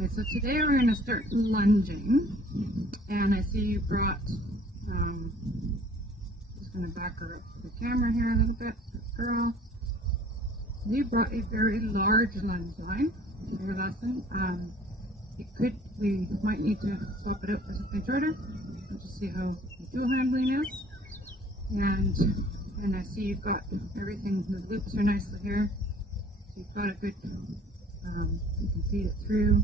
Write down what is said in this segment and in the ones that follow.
Okay, so today we're going to start lunging, and I see you brought, just going to back her up to the camera here a little bit, girl. You brought a very large lunge line for your lesson. We might need to swap it up for something shorter, and just see how the tool handling is. And I see you've got everything, the loops are nicely here. So you've got a good, you can feed it through.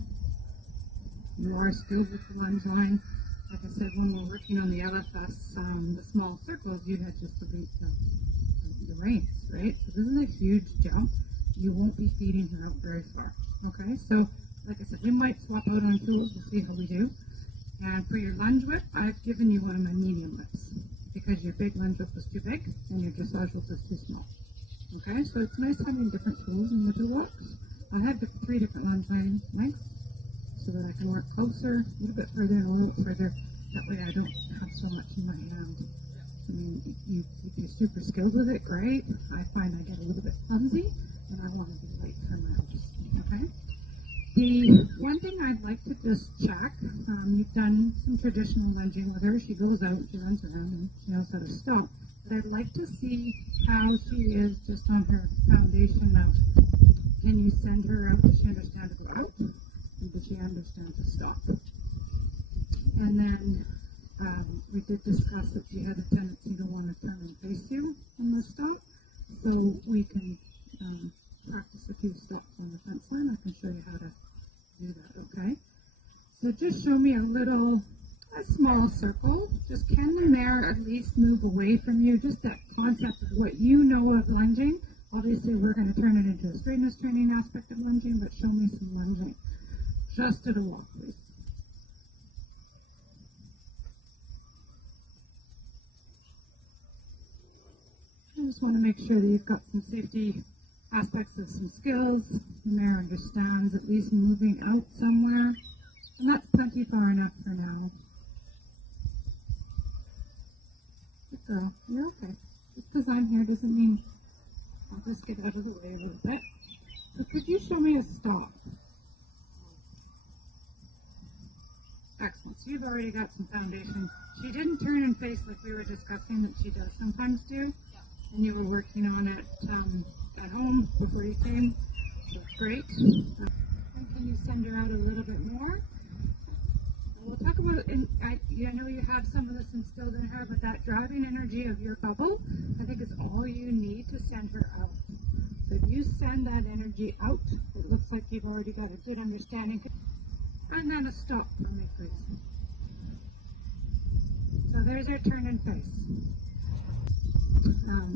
You are skilled with the lunge line. Like I said, when we're working on the LFS, the small circles, you had just to beat the reins, right? So this is a huge jump. You won't be feeding her out very far. Okay, so like I said, we might swap out on tools. We'll see how we do. And for your lunge whip, I've given you one of my medium whips because your big lunge whip was too big and your dressage whip was too small. Okay, so it's nice having different tools in the toolbox. I have 3 different lunge lengths so that I can work closer, a little bit further and a little bit further. That way I don't have so much in my hand. I mean, if you're super skilled with it, great. I find I get a little bit clumsy and I want to be light for match. Okay? The one thing I'd like to just check, you've done some traditional lunging with her. She goes out, she runs around, and she knows how to stop. But I'd like to see how she is just on her foundation of, can you send her out? Does she understand to go out? And does she understand to stop? And then we did discuss that she had a tendency to want to turn and face you on the stop. So we can practice a few steps on the fence line. I can show you how to do that, okay? So just show me a small circle. Just can the mare at least move away from you? Just that concept of what you know of lunging. Obviously, we're going to turn it into a straightness training aspect of lunging, but show me some lunging. Just at a walk, please. I just want to make sure that you've got some safety aspects of some skills. The mare understands at least moving out somewhere, and that's plenty far enough for now. Good girl, you're okay. Just because I'm here doesn't mean I'll just get out of the way a little bit. So could you show me a stop? Excellent. So you've already got some foundation. She didn't turn and face like we were discussing that she does sometimes do. And you were working on it at home before you came. That's great. And can you send her out a little bit more? We'll talk about it. I know you have some of this instilled in her, but that driving energy of your bubble, I think is all you need to send her out. So if you send that energy out, it looks like you've already got a good understanding. And then a stop for me, please. So there's our turn and face.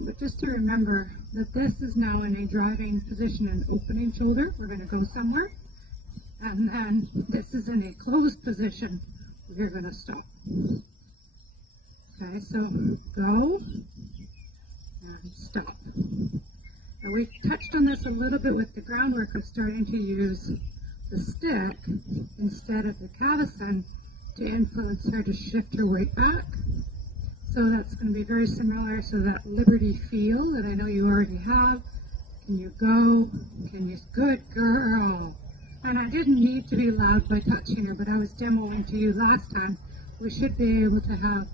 But just to remember that this is now in a driving position and opening shoulder. We're going to go somewhere. And then this is in a closed position. We're going to stop. Okay, so go and stop. Now we touched on this a little bit with the groundwork of starting to use the stick instead of the cavesson to influence her to shift her weight back. So that's going to be very similar. So that liberty feel that I know you already have. Can you go? Can you? Good girl. And I didn't need to be loud by touching her, but I was demoing to you last time. We should be able to have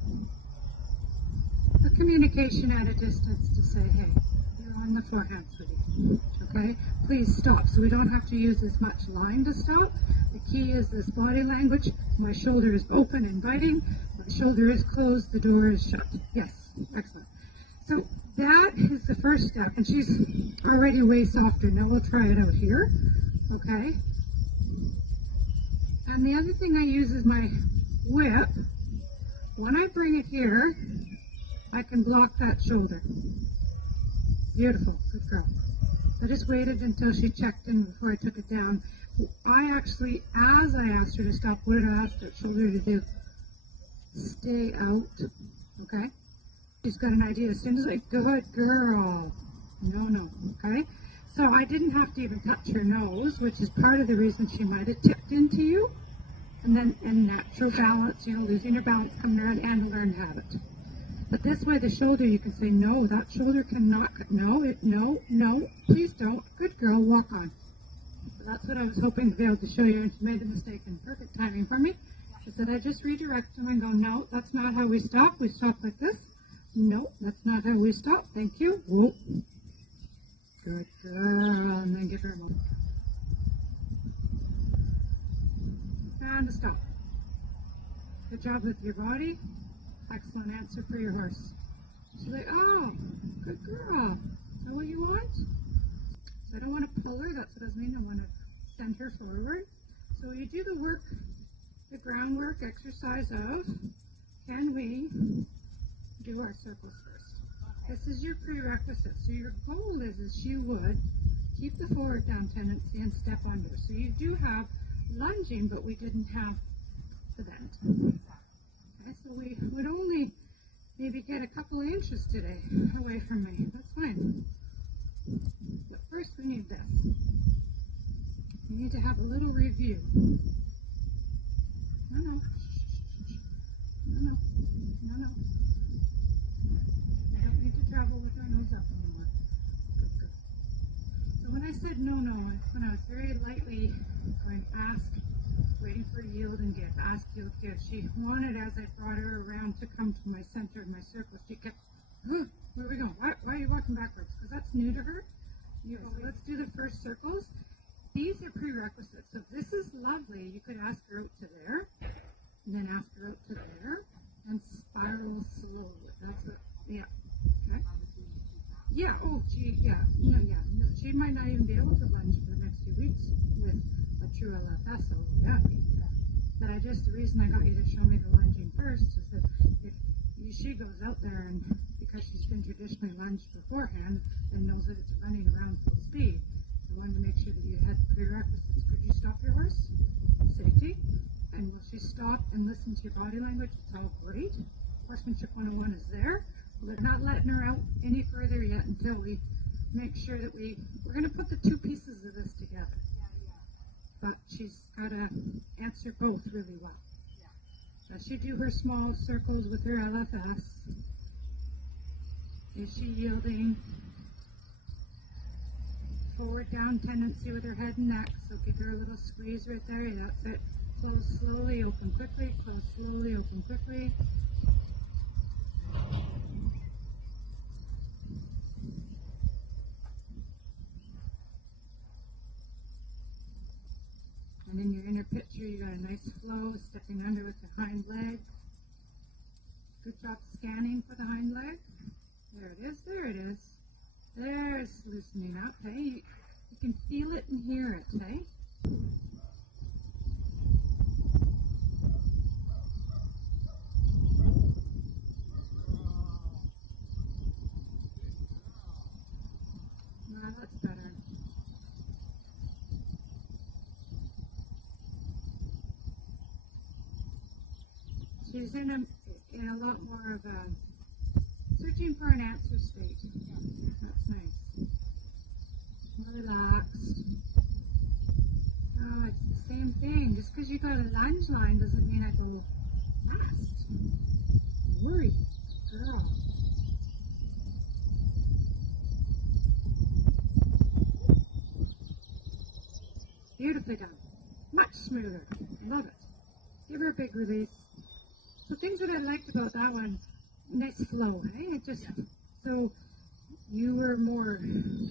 a communication at a distance to say, hey, you're on the forehand sweetie. Okay? Please stop. So we don't have to use as much line to stop. The key is this body language. My shoulder is open and biting. My shoulder is closed. The door is shut. Yes. Excellent. So that is the first step. And she's already way softer. Now we'll try it out here. Okay? And the other thing I use is my whip. When I bring it here, I can block that shoulder. Beautiful. Good girl. I just waited until she checked in before I took it down. I actually, as I asked her to stop, what did I ask that shoulder to do? Stay out. Okay? She's got an idea. As soon as I, good girl. No. Okay? So I didn't have to even touch her nose, which is part of the reason she might have tipped into you. And then in natural balance, losing her balance, coming around and learn habit. But this way, the shoulder, you can say, no, that shoulder cannot, no, please don't. Good girl, walk on. That's what I was hoping to be able to show you, and she made the mistake in perfect timing for me. She said, I just redirect them and go, no, that's not how we stop. We stop like this. No, that's not how we stop. Thank you. Whoa. Good girl. And then give her a moment. And a stop. Good job with your body. Excellent answer for your horse. She's like, oh, good girl. Is that what you want? So I don't want to pull her. That's what does mean. I want to send her forward. So you do the work, the groundwork exercise of, can we do our circles first? This is your prerequisite. So your goal is you would keep the forward down tendency and step under. So you do have lunging, but we didn't have the bend. Okay, so we would only maybe get a couple of inches today away from me. That's fine. But first we need this. We need to have a little review. No, no. No, no. No, no. I don't need to travel with my nose up anymore. Good, good. So when I said no, no, when I was very lightly going to ask, waiting for yield and give, ask, yield, give, she wanted, as I brought her around to come to my center of my circle, she kept, where are we going? Why are you walking backwards? Because that's new to her. Let's do the first circles. These are prerequisites. So if this is lovely, you could ask her out to there, and then ask her out to there, and spiral slowly. That's it. Yeah. Okay. Yeah. Oh, gee. Yeah. No. Yeah. No. She might not even be able to lunge for the next few weeks with a true LFS. So we're happy. But the reason I got you to show me the lunging first is that if she goes out there and because she's been traditionally lunged beforehand and knows that it's running around full speed, I wanted to make sure that you had the prerequisites. Could you stop your horse? Safety. And will she stop and listen to your body language? It's all great. Horsemanship 101 is there. We're not letting her out any further yet until we make sure that we're going to put the two pieces of this together. But she's got to answer both really well. Does she do her small circles with her LFS? Is she yielding? Forward down tendency with her head and neck, so give her a little squeeze right there. That's it. Close slowly, open quickly. Close slowly, open quickly. And in your inner picture, you got a nice flow, stepping under with the hind leg. Good job scanning for the hind leg. There it is, there it is. There's loosening up, hey? You can feel it and hear it, hey? Well, that's better. She's in a lot more of a searching for an answer state. That's nice. Relaxed. Oh, it's the same thing. Just because you got a lunge line doesn't mean I go fast. Worry, girl. Beautifully done. Much smoother. Love it. Give her a big release. So things that I liked about that one, nice flow, hey? It just, so you were more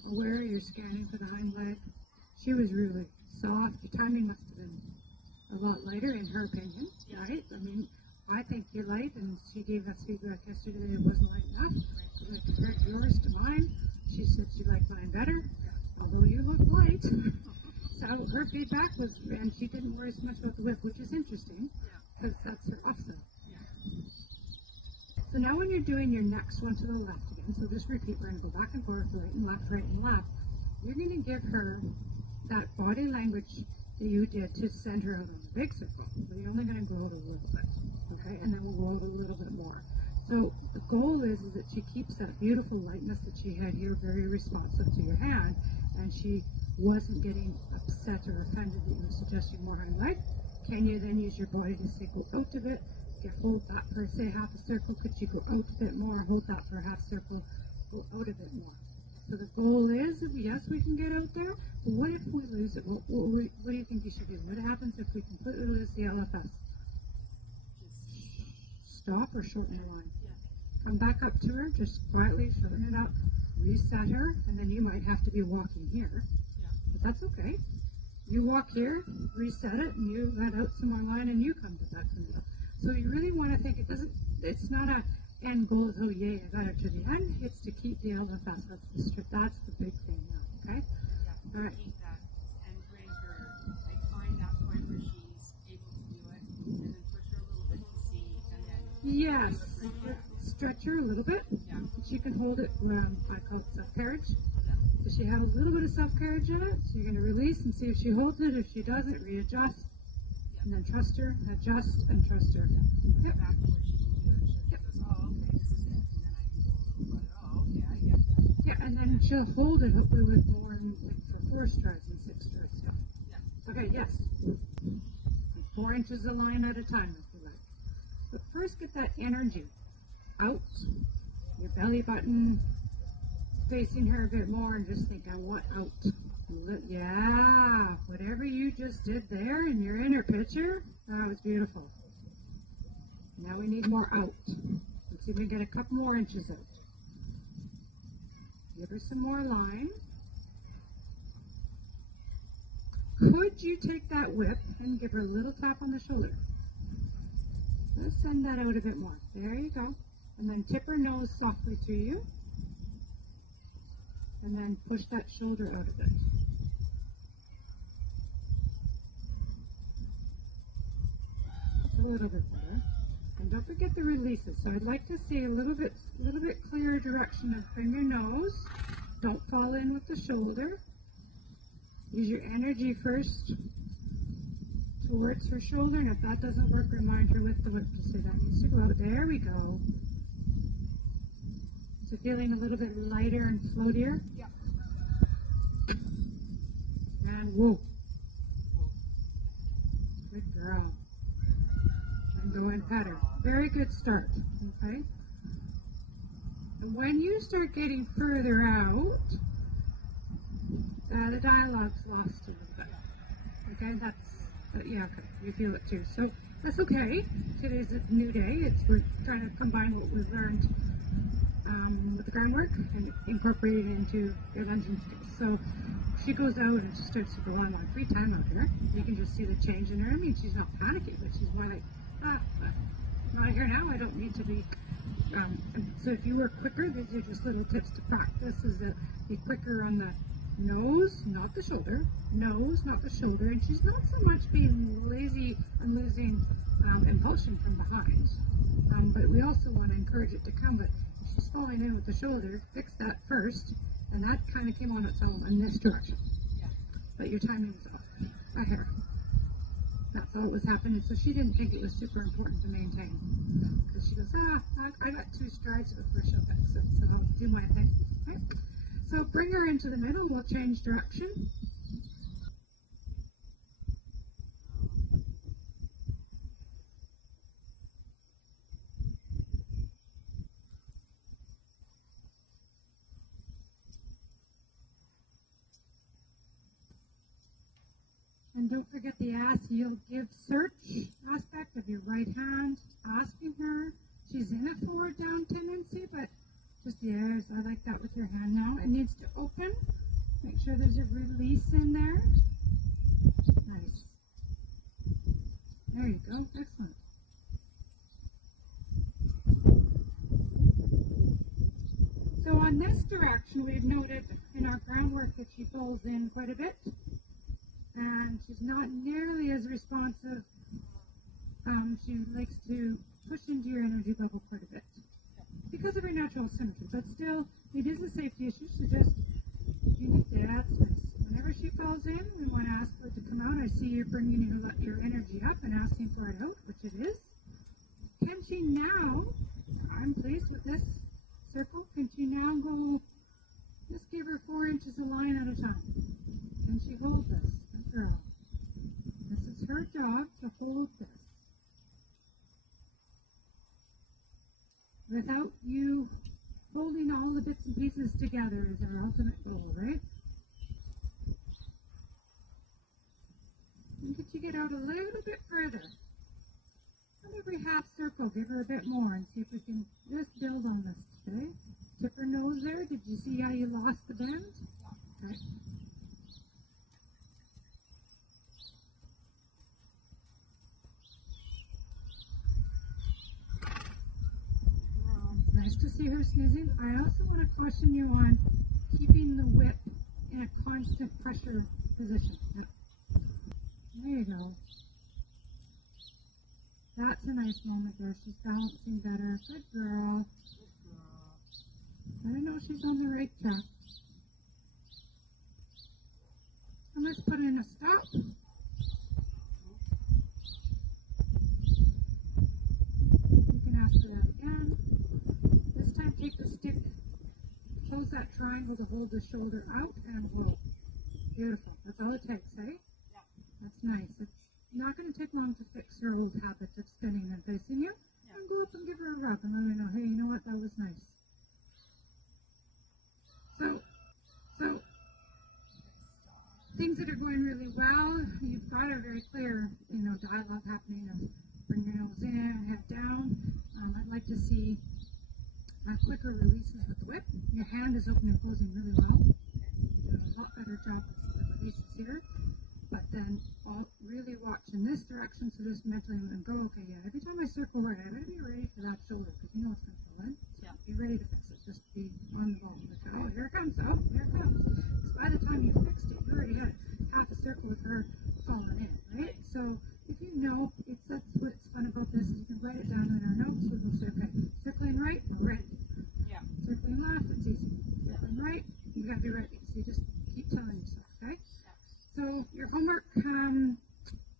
aware, you're scanning for the hind leg. She was really soft. The timing must have been a lot lighter in her opinion, right? I mean, I think you're light, and she gave us feedback yesterday that it wasn't light enough. So I compared yours to mine. She said she liked mine better, although you look light. So her feedback was, and she didn't worry so much about the whip, which is interesting, because that's her offset. So now when you're doing your next one to the left again, so just repeat, we're going to go back and forth, right and left, you're going to give her that body language that you did to send her out on the big circle. So you're only going to go out a little bit, okay, and then we'll go out a little bit more. So the goal is that she keeps that beautiful lightness that she had here, very responsive to your hand, and she wasn't getting upset or offended that you were suggesting more hind leg. Can you then use your body to say, go out of it? Hold that for, say, half a circle. Could you go out a bit more? Hold that for a half circle. Go out a bit more. So the goal is, yes, we can get out there, but what if we lose it? What do you think you should do? What happens if we completely lose the LFS? Stop or shorten the line? Come back up to her, just quietly shorten it up, reset her, and then you might have to be walking here. But that's okay. You walk here, reset it, and you let out some more line, and you come to that middle. So you really want to think it's not a end goal of, oh yay, I got it to the end. It's to keep the LFS. That's the big thing now, okay? Yeah, all right. Keep that and bring her, like find that point where she's able to do it, and then push her a little bit to see, and then yes, stretch her a little bit. Yeah. She can hold it, I call it self-carriage. Yeah. So she has a little bit of self-carriage in it, so you're going to release and see if she holds it. If she doesn't, readjust, and then trust her, adjust, and trust her. Yep. Back to where she can do it. She goes, oh, okay, this is it, and then I can go a little further. Oh, okay, I get that. Yeah, and then she'll hold it hopefully with more, like for 4 strides and 6 strides. Yeah. Okay, yes. 4 inches of line at a time, if you like. But first, get that energy out, your belly button, facing her a bit more, and just think, what out? Yeah, whatever you just did there in your inner picture, that was beautiful. Now we need more out. Let's see if we can get a couple more inches out. Give her some more line. Could you take that whip and give her a little tap on the shoulder? Let's send that out a bit more. There you go. And then tip her nose softly to you. And then push that shoulder out of it. A little bit better. And don't forget the releases. So I'd like to see a little bit clearer direction of bring your nose. Don't fall in with the shoulder. Use your energy first towards her shoulder, and if that doesn't work, remind her with the whip to say that needs to go out. There we go. So feeling a little bit lighter and floatier. Yeah. And whoa. Good girl. And go and pat her. Very good start. Okay. And when you start getting further out, the dialogue's lost a little bit. Okay, yeah, okay, you feel it too. So that's okay. Today's a new day. We're trying to combine what we've learned with the groundwork and incorporate it into your lunging skills. So she goes out and she starts to go on like 3 times out there. You can just see the change in her. I mean, she's not panicking, but she's more like, I'm not here now. I don't need to be. So if you were quicker, these are just little tips to practice. Is that be quicker on the nose, not the shoulder. Nose, not the shoulder. And she's not so much being lazy and losing impulsion from behind. But we also want to encourage it to come. But if she's falling in with the shoulder, fix that first. And that kind of came on its own in this direction. Yeah. But your timing was off. A hair. That's all that was happening. So she didn't think it was super important to maintain. Because she goes, I got 2 strides before she'll fix it. So I'll do my thing. Okay? So bring her into the middle. We'll change direction. And don't forget the ask, you'll give search aspect of your right hand, asking her. She's in a forward down tendency, but just yes, I like that with your hand now. It needs to open. Make sure there's a release in there. Nice. There you go. Excellent. So on this direction, we've noted in our groundwork that she falls in quite a bit. And she's not nearly as responsive. She likes to push into your energy bubble quite a bit because of her natural symmetry. But still, it is a safety issue. So just, you need that's nice. Whenever she falls in, we want to ask her to come out. I see you're bringing your energy up and asking for it out, which it is. Can she now, I'm pleased with this circle, can she now go, just give her 4 inches of line at a time. Can she hold this? Good girl. This is her job to hold this. Without you holding all the bits and pieces together is our ultimate little bit further. Maybe half circle, give her a bit more and see if we can just build on this today. Tip her nose there. Did you see how you lost the bend? Okay. It's nice to see her snoozing. I also want to caution you on keeping the whip in a constant pressure position. There you go. That's a nice moment there. She's balancing better. Good girl. I know she's on the right track. And let's put in a stop. You can ask her that again. This time take the stick, close that triangle to hold the shoulder out and hold. Beautiful. That's all it takes, eh? Yeah. That's nice. It's not going to take long to fix her old habit of spinning and facing you. Yeah. And go up and give her a rub and let her know, hey, you know what, that was nice. So things that are going really well, you've got a very clear, dialogue happening of bring your nose in, head down. I'd like to see quicker releases with the whip. Your hand is open and closing really well. Doing a lot better job with the releases here. But then I'll really watch in this direction, so just mentally and go, okay, yeah, every time I circle right, I gotta be ready for that shoulder, because you know it's gonna fall in. Yeah. Be ready to fix it, just be on the ball. Like, oh, here it comes, oh, here it comes. So by the time you fixed it, you already had half a circle with her falling in, right? So if you know, that's what's fun about this, is you can write it down on her notes, so we'll say, okay, circling right, we're ready. Yeah. Circling left, it's easy. Circling right, you gotta be ready. So you just keep telling yourself, okay? So your homework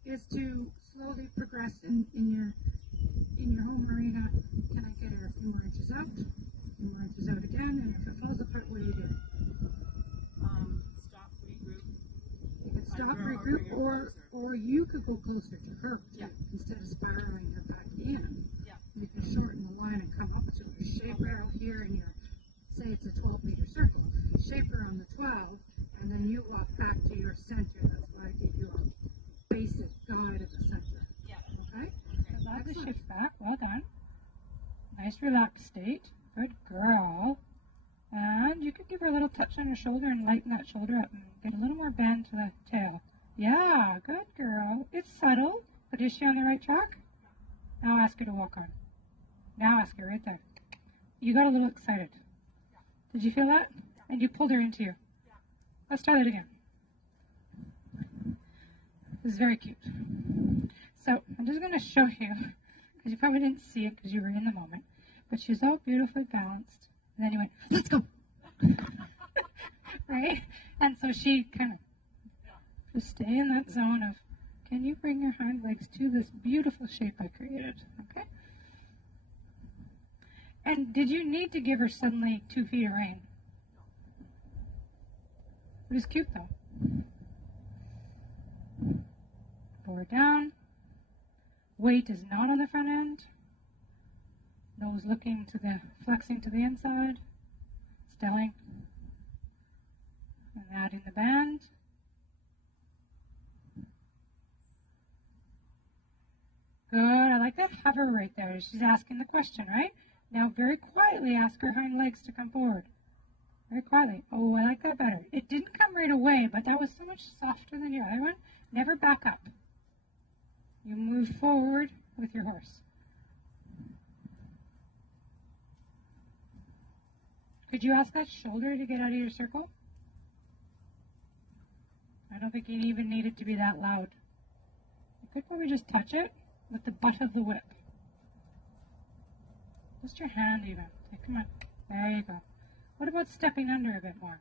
is to slowly progress in your home arena. Can I get her a few more inches out? A few more inches out again, and if it falls apart, what do you do? Stop, regroup. You could stop, regroup, or you could go closer to her too, instead of spiraling her back in. Yeah. You can shorten the line and come up to her. Shape her out here in your, say it's a 12-meter circle. Shape her on the 12. And then you walk back to your center. That's why I gave you a basic guide of the center. Yeah. Okay? Allow the shift back. Well done. Nice relaxed state. Good girl. And you could give her a little touch on your shoulder and lighten that shoulder up and get a little more bend to the tail. Yeah, good girl. It's subtle, but is she on the right track? Now ask her to walk on. Now ask her right there. You got a little excited. Did you feel that? And you pulled her into you. Let's try that again. This is very cute. So I'm just going to show you, because you probably didn't see it because you were in the moment, but she's all beautifully balanced. And then you went, let's go. Right? And so she kind of just stay in that zone of, can you bring your hind legs to this beautiful shape I created? Okay? And did you need to give her suddenly 2 feet of rein? It was cute though. Pull her down. Weight is not on the front end. Nose looking to the, flexing to the inside. Stelling. And adding the band. Good, I like that hover right there. She's asking the question, right? Now very quietly ask her hind legs to come forward. Very quietly. Oh, I like that better. It didn't come right away, but that was so much softer than your other one. Never back up. You move forward with your horse. Could you ask that shoulder to get out of your circle? I don't think you even need it to be that loud. You could probably just touch it with the butt of the whip. Just your hand even. Okay, come on. There you go. What about stepping under a bit more?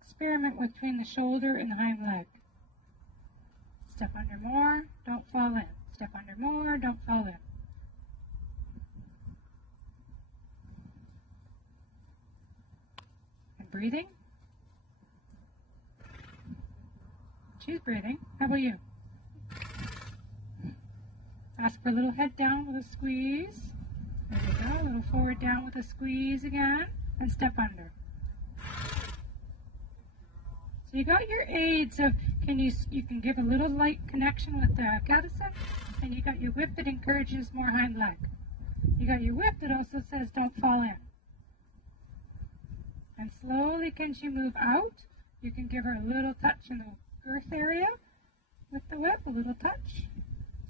Experiment between the shoulder and the hind leg. Step under more, don't fall in. Step under more, don't fall in. And breathing? She's breathing. How about you? Ask for a little head down with a squeeze. There we go. A little forward down with a squeeze again. And step under. So you got your aids of, you can give a little light connection with the capstan, and you got your whip that encourages more hind leg. You got your whip that also says don't fall in. And slowly can she move out? You can give her a little touch in the girth area with the whip, a little touch.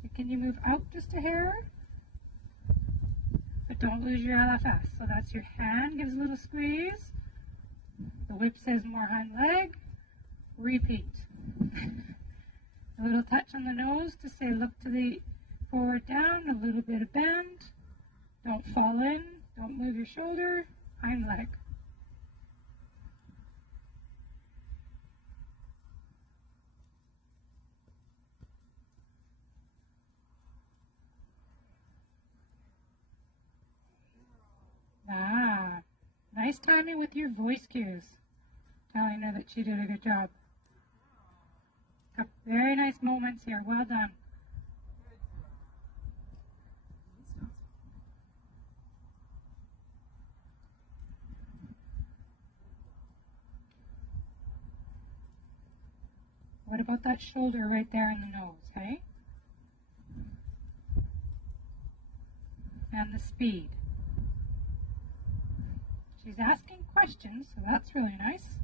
So can you move out just a hair? But don't lose your LFS. So that's your hand gives a little squeeze. The whip says more hind leg. Repeat. A little touch on the nose to say look to the forward down, a little bit of bend. Don't fall in. Don't move your shoulder. Hind leg. Ah, nice timing with your voice cues. Telling her that she did a good job. Very nice moments here. Well done. What about that shoulder right there in the nose, hey? And the speed. She's asking questions, so that's really nice.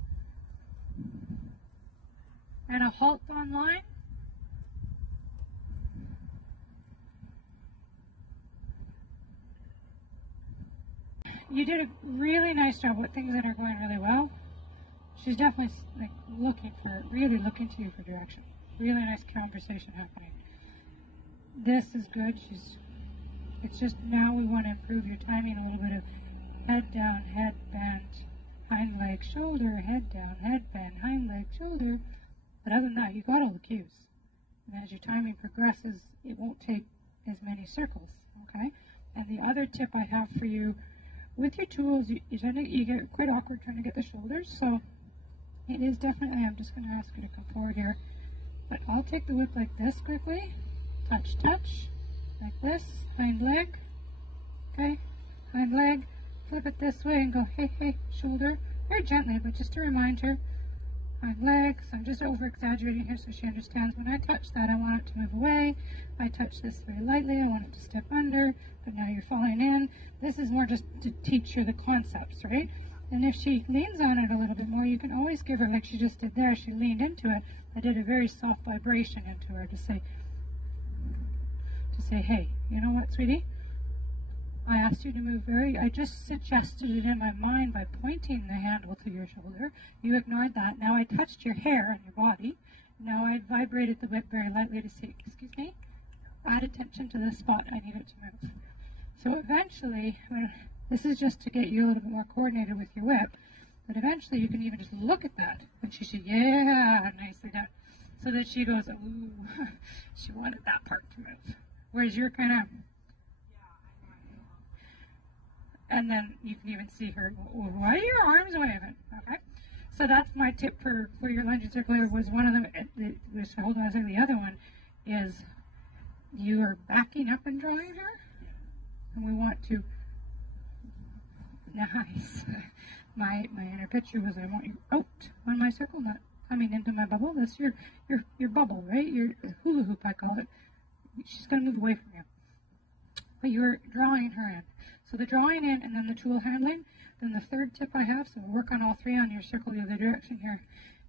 And a halt online. You did a really nice job with things that are going really well. She's definitely like looking for it, really looking to you for direction. Really nice conversation happening. This is good. It's just now we want to improve your timing a little bit of head down, head bend, hind leg, shoulder, head down, head bend, hind leg, shoulder. But other than that, you got all the cues. And as your timing progresses, it won't take as many circles, okay? And the other tip I have for you, with your tools, you get quite awkward trying to get the shoulders, so it is definitely, I'm just going to ask you to come forward here. But I'll take the whip like this quickly, touch, touch, like this, hind leg, okay? Hind leg, flip it this way and go, hey, hey, shoulder, very gently, but just to remind her. Hind leg, so I'm just over-exaggerating here so she understands when I touch that, I want it to move away. I touch this very lightly, I want it to step under, but now you're falling in. This is more just to teach her the concepts, right? And if she leans on it a little bit more, you can always give her, like she just did there, she leaned into it. I did a very soft vibration into her to say, hey, you know what, sweetie? I asked you to move I just suggested it in my mind by pointing the handle to your shoulder. You ignored that. Now I touched your hair and your body. Now I vibrated the whip very lightly to say, excuse me, add attention to this spot. I need it to move. So eventually, this is just to get you a little bit more coordinated with your whip, but eventually you can even just look at that. And she said, yeah, nicely done. So that she goes, ooh, she wanted that part to move. Whereas you're kind of, and then you can even see her, why are your arms waving? Okay, so that's my tip for your lunging circulator. Was one of them, was hold on a second. The other one is you are backing up and drawing her, and we want to, nice. My inner picture was I want you out on my circle, not coming into my bubble. That's your bubble, right? Your hula hoop, I call it. She's going to move away from you. But you're drawing her in. So the drawing in and then the tool handling. Then the third tip I have, so we'll work on all three on your circle the other direction here,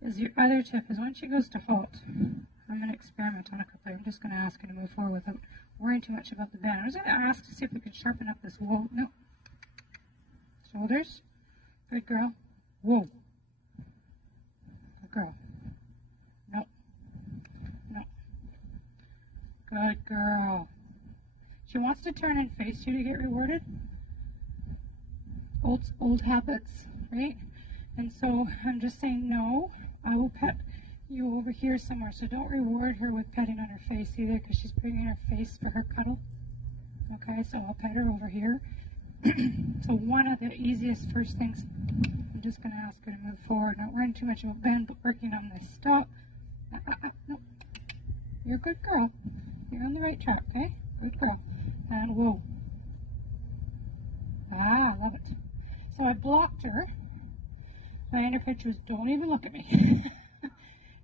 is your other tip is when she goes to halt, I'm going to experiment on a couple. I'm just going to ask her to move forward without worrying too much about the bend. I was going to ask to see if we could sharpen up this whoa. No. Shoulders. Good girl. Whoa. Good girl. No. No. Good girl. She wants to turn and face you to get rewarded. Old habits, right? And so I'm just saying no. I will pet you over here somewhere. So don't reward her with petting on her face either, because she's bringing her face for her cuddle. Okay, so I'll pet her over here. So one of the easiest first things, I'm just going to ask her to move forward. Not worrying too much about bend, but working on this stop. No. You're a good girl. You're on the right track, okay? Good girl. And whoa. Ah, I love it. So I blocked her. My inner pitch was, don't even look at me.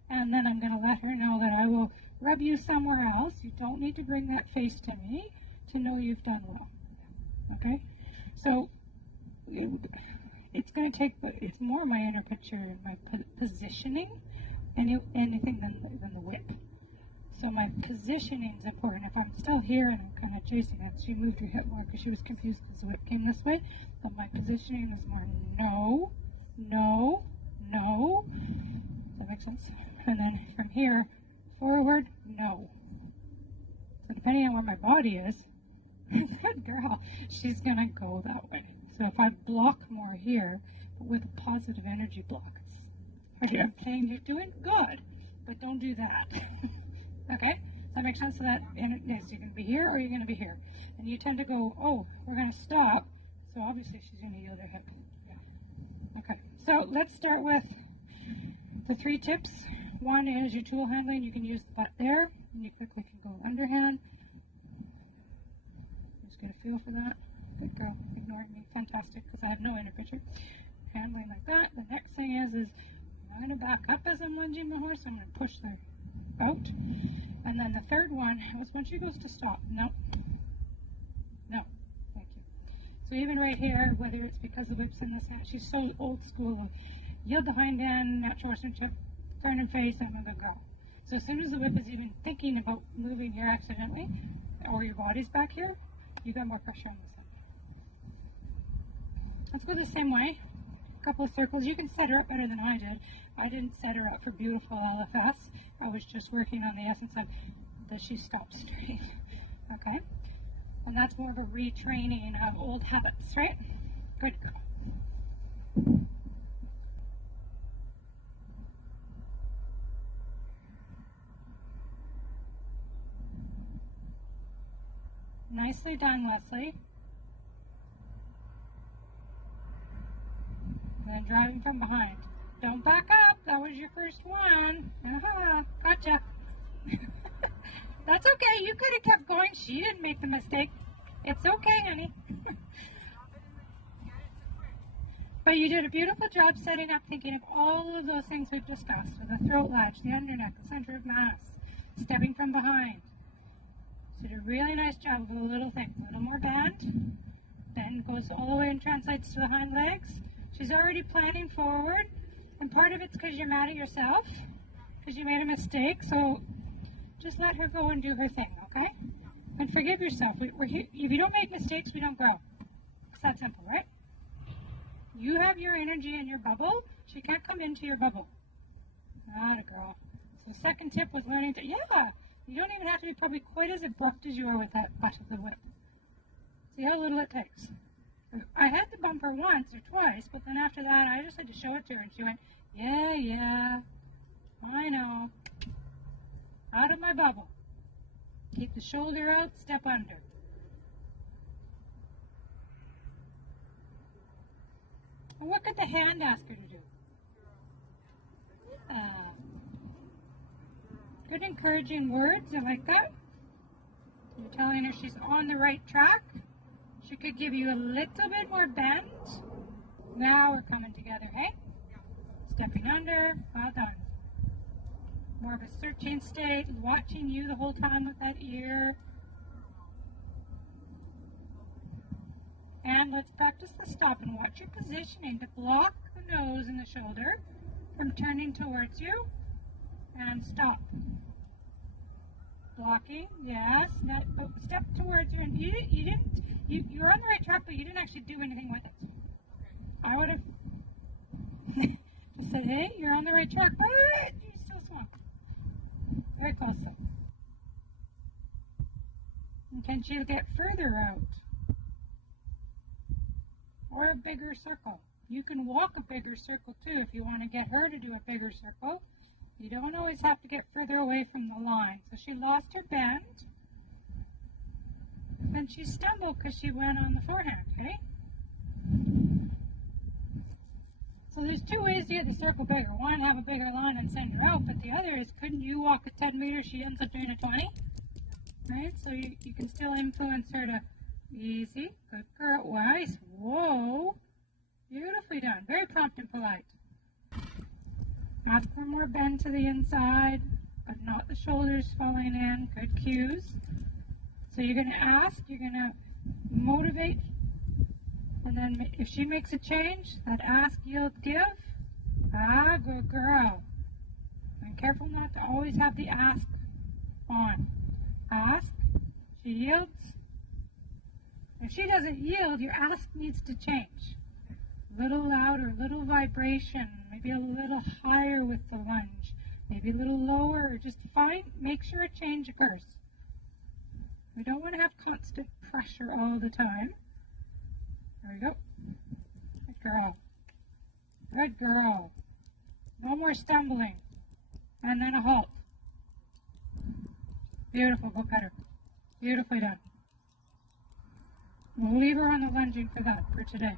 and then I'm going to let her know that I will rub you somewhere else. You don't need to bring that face to me to know you've done well. Okay? So it's going to take, it's more my inner picture, my positioning, anything than the whip. So my positioning is important. If I'm still here and I'm kind of chasing it, she moved her hip more because she was confused because the whip came this way. But my positioning is more no, no, no. Does that make sense? And then from here, forward, no. So depending on where my body is, good girl, she's going to go that way. So if I block more here, but with a positive energy block, I'm saying you're doing good, but don't do that. Okay? Does that make sense? So that yes, you're going to be here or you're going to be here. And you tend to go, oh, we're going to stop. So obviously she's going to yield her hip. Yeah. Okay. So let's start with the 3 tips. One is your tool handling. You can use the butt there. And you quickly can go underhand. Just get a feel for that. Good girl. Ignoring me. Fantastic, because I have no inner picture. Handling like that. The next thing is I'm going to back up as I'm lunging the horse. I'm going to push the out. And then the third one was when she goes to stop. No. No. Thank you. So even right here, whether it's because the whip's in this hand, she's so old school. Yield the hind end, natural horsemanship, turn and face, I'm going to go. So as soon as the whip is even thinking about moving here accidentally, or your body's back here, you got more pressure on this side. Let's go the same way. A couple of circles. You can set her up better than I did. I didn't set her up for beautiful LFS. I was just working on the essence of that she stopped straight. Okay? And that's more of a retraining of old habits, right? Good girl. Nicely done, Leslie. And then driving from behind. Don't back up. That was your first one. Gotcha. That's okay. You could have kept going. She didn't make the mistake. It's okay, honey. But you did a beautiful job setting up, thinking of all of those things we've discussed. With the throat latch, the underneck, the center of mass, stepping from behind. So did a really nice job of the little things. A little more bend. Then goes all the way and translates to the hind legs. She's already planning forward. And part of it's because you're mad at yourself. Because you made a mistake. So just let her go and do her thing, okay? And forgive yourself. We're here. If you don't make mistakes, we don't grow. It's that simple, right? You have your energy in your bubble. She can't come into your bubble. Not a girl. So the second tip was learning to, you don't even have to be probably quite as abrupt as you are with that butt of the whip. See how little it takes. I had to bump her once or twice, but then after that, I just had to show it to her, and she went, yeah, I know. Out of my bubble. Keep the shoulder out, step under. And what could the hand ask her to do? Good encouraging words, I like that. You're telling her she's on the right track. She could give you a little bit more bend. Now we're coming together, hey? Stepping under, well done. More of a searching state, watching you the whole time with that ear. And let's practice the stop and watch your positioning to block the nose and the shoulder from turning towards you. And stop. Blocking, yes. Now step towards you, and you're on the right track, but you didn't actually do anything with it. I would have just said, hey, you're on the right track, but you're still small. Very close. And can she get further out? Or a bigger circle? You can walk a bigger circle too if you want to get her to do a bigger circle. You don't always have to get further away from the line. So she lost her bend. And she stumbled because she went on the forehand, okay? So there's 2 ways to get the circle bigger. One, have a bigger line and send her out, but the other is, couldn't you walk a 10 meters, she ends up doing a 20? Right? So you can still influence her to, easy, good girl, nice, whoa, beautifully done, very prompt and polite. Ask for more bend to the inside, but not the shoulders falling in. Good cues. So you're going to ask, you're going to motivate, and then if she makes a change, that ask, yield, give. Ah, good girl. And careful not to always have the ask on. Ask, she yields. If she doesn't yield, your ask needs to change. A little louder, little vibration, maybe a little higher with the lunge, maybe a little lower. Just make sure a change occurs. We don't want to have constant pressure all the time. There we go. Good girl. Good girl. No more stumbling. And then a halt. Beautiful, go pet her. Beautifully done. We'll leave her on the lunging for that, for today.